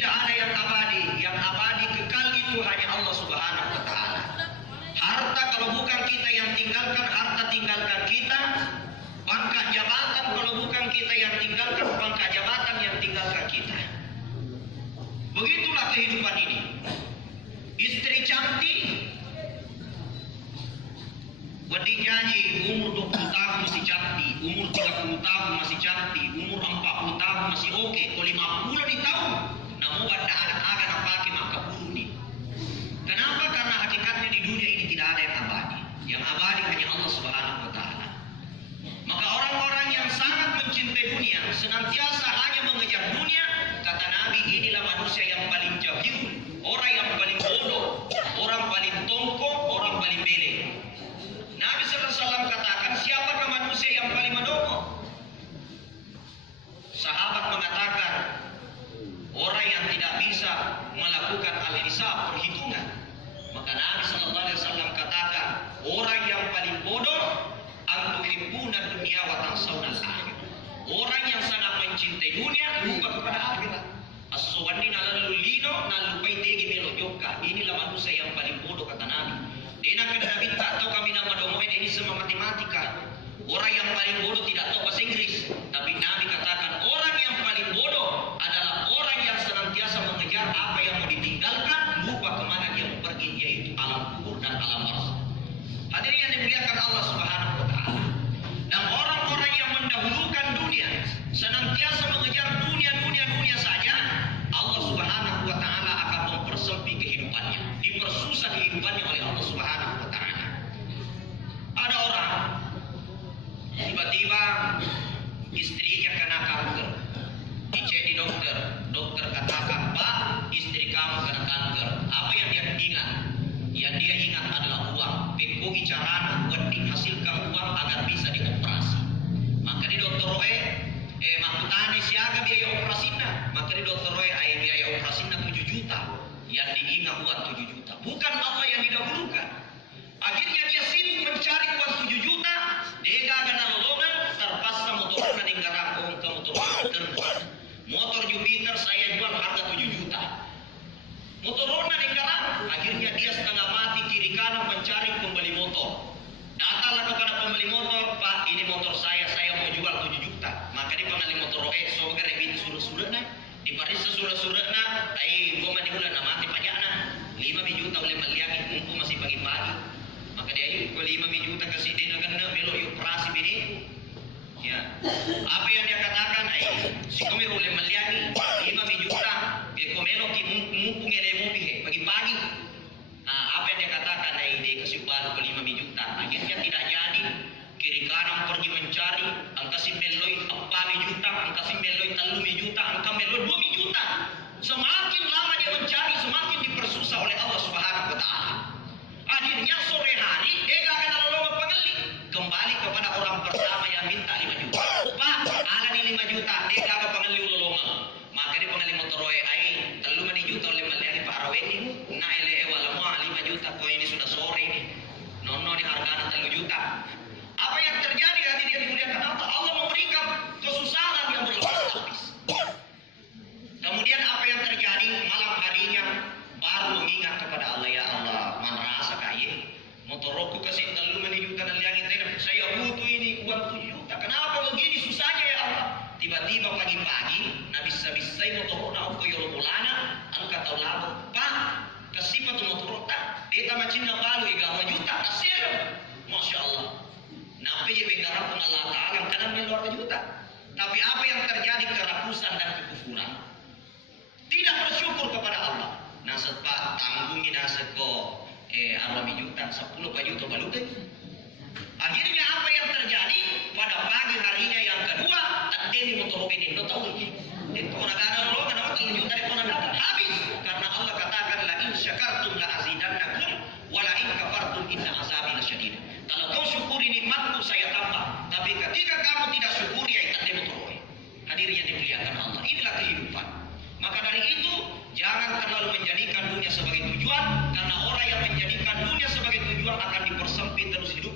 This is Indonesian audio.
tidak ada yang abadi. Yang abadi kekal itu hanya Allah Subhanahu wa Ta'ala. Harta kalau bukan kita yang tinggalkan, harta tinggalkan kita. Pangkat jabatan kalau bukan kita yang tinggalkan, pangkat jabatan yang tinggalkan kita. Begitulah kehidupan ini. Istri cantik, wedi janji umur 20 tahun masih cantik, umur 30 tahun masih cantik, umur 40 tahun masih oke, kalau 50 di tahun, namun ada anak-anak yang pakai maka buru nih. Kenapa? Karena hakikatnya di dunia ini tidak ada yang abadi. Yang abadi hanya Allah Subhanahu wa Ta'ala. Maka orang-orang yang sangat mencintai dunia, senantiasa hanya mengejar dunia, kata Nabi, inilah manusia yang paling jahil, orang yang paling bodoh, orang paling tongkol, orang paling belek. Nabi SAW katakan, siapakah manusia yang paling menongol? Sahabat mengatakan, orang yang tidak bisa melakukan al-hisab, perhitungan. Maka Nabi SAW katakan, orang yang paling bodoh, antuhibbuna dunia wa tansawna al-akhir. Orang yang sangat mencintai dunia, lupa kepada akhirat. As-suwanni nalalulino nalupai tegi melojokka. Inilah manusia yang paling bodoh, kata Nabi. Dina kada Nabi tak tahu kami nama domoen ini semua matematika. Orang yang paling bodoh tidak tahu bahasa Inggris. Tapi Nabi katakan orang yang paling bodoh adalah orang yang senantiasa mengejar apa yang mau ditinggalkan, lupa kemana dia mau pergi, yaitu alam kubur dan alam barzakh. Hadirin yang dimuliakan Allah Subhanahu wa Ta'ala. Dan orang-orang yang mendahulukan dunia, senantiasa mengejar dunia saja, Allah Subhanahu wa Ta'ala akan mempersempit kehidupannya, dipersusah kehidupannya oleh Allah Subhanahu wa Ta'ala. Ada orang tiba-tiba istrinya kena kanker, dicek di dokter katakan, Pak, istri kamu kena kanker. Apa yang dia ingat? Yang dia ingat adalah uang. Pekogi carana buat menghasilkan uang agar bisa dioperasi. Maka di dokter Roe, makutane siaga biaya operasinya. Maka di dokter Roe, biaya operasinya 7 juta. Yang diingat uang 7 juta. Bukan Allah yang didahulukan. Akhirnya dia sibuk mencari uang 7 juta. Dia gak nolongan, terpaksa motornya di garang ke motor Jupiter. Motor Jupiter saya jual harga 7 juta. Motornya di garang, akhirnya dia setengah mati kiri kanan mencari pembeli motor. Datanglah kepada pembeli motor, Pak, ini motor saya mau jual 7 juta. Maka dia pengali motor so gara binti surat-suratnya, di parisa surat-suratnya, gua mah di bulan mati pajaknya 5 juta oleh melihat mumpung masih pagi-pagi. Maka dia gua 5 juta kasih dia kena belok operasi bini. Ya. Apa yang dia katakan? Si kami oleh melihat 5 juta, komelo ki mumpung ele mobil pagi-pagi. Apa yang dia katakan? Dia kasih baru ke 5 juta. Akhirnya tidak jadi. Kiri kanan pergi mencari, angka si meloi 4 juta, angka si meloi 3 juta, angka meloi 2 juta. Semakin lama dia mencari, semakin dipersusah oleh Allah Subhanahu wa Ta'ala. Akhirnya sore hari dia gak akan lolong pengelik, kembali kepada orang pertama yang minta 5 juta. Pak, ada nih 5 juta, dia gak akan pengelik lolongan. Maka dia pengelik motor roe, 3 juta oleh melihat Pak Raweni, nah ele walamu 5 juta, kok ini sudah sore ini. Nono ini harganya 3 juta. Apa yang terjadi hadirin dimuliakan Allah? Allah memberikan kesusahan yang berlapis-lapis. Kemudian apa yang terjadi malam harinya baru mengingat kepada Allah, ya Allah, man rasa kaya motor roku kasih 3 juta dan liangin saya butuh ini uang 7 juta. Kenapa begini susahnya ya Allah? Tiba-tiba pagi-pagi Nabi bisa motor na aku yolo bulana anu kata labo, Pak, kasih patu motor tak dia macam na balu 3 juta kasih. Masya Allah. Nabi je bengarap Allah Ta'ala karena meluar juta. Tapi apa yang terjadi kerakusan dan kekufuran? Tidak bersyukur kepada Allah. Nasat Pak tanggungin nasat ko 6 juta 10 juta balu deh. Akhirnya apa yang terjadi pada pagi harinya yang kedua, tadi motor ini lo tahu ini. Itu orang ada lo kenapa 3 juta itu orang ada habis karena Allah katakan la in syakartum la azidannakum wa la in kafartum inna azabi lasyadid. Kalau kau syukuri nikmatku saya tambah, tapi ketika kamu tidak syukuri ya tadi motor. Hadirin yang dimuliakan Allah, inilah kehidupan. Maka dari itu jangan terlalu menjadikan dunia sebagai tujuan, karena orang yang menjadikan dunia sebagai tujuan akan dipersempit terus hidup.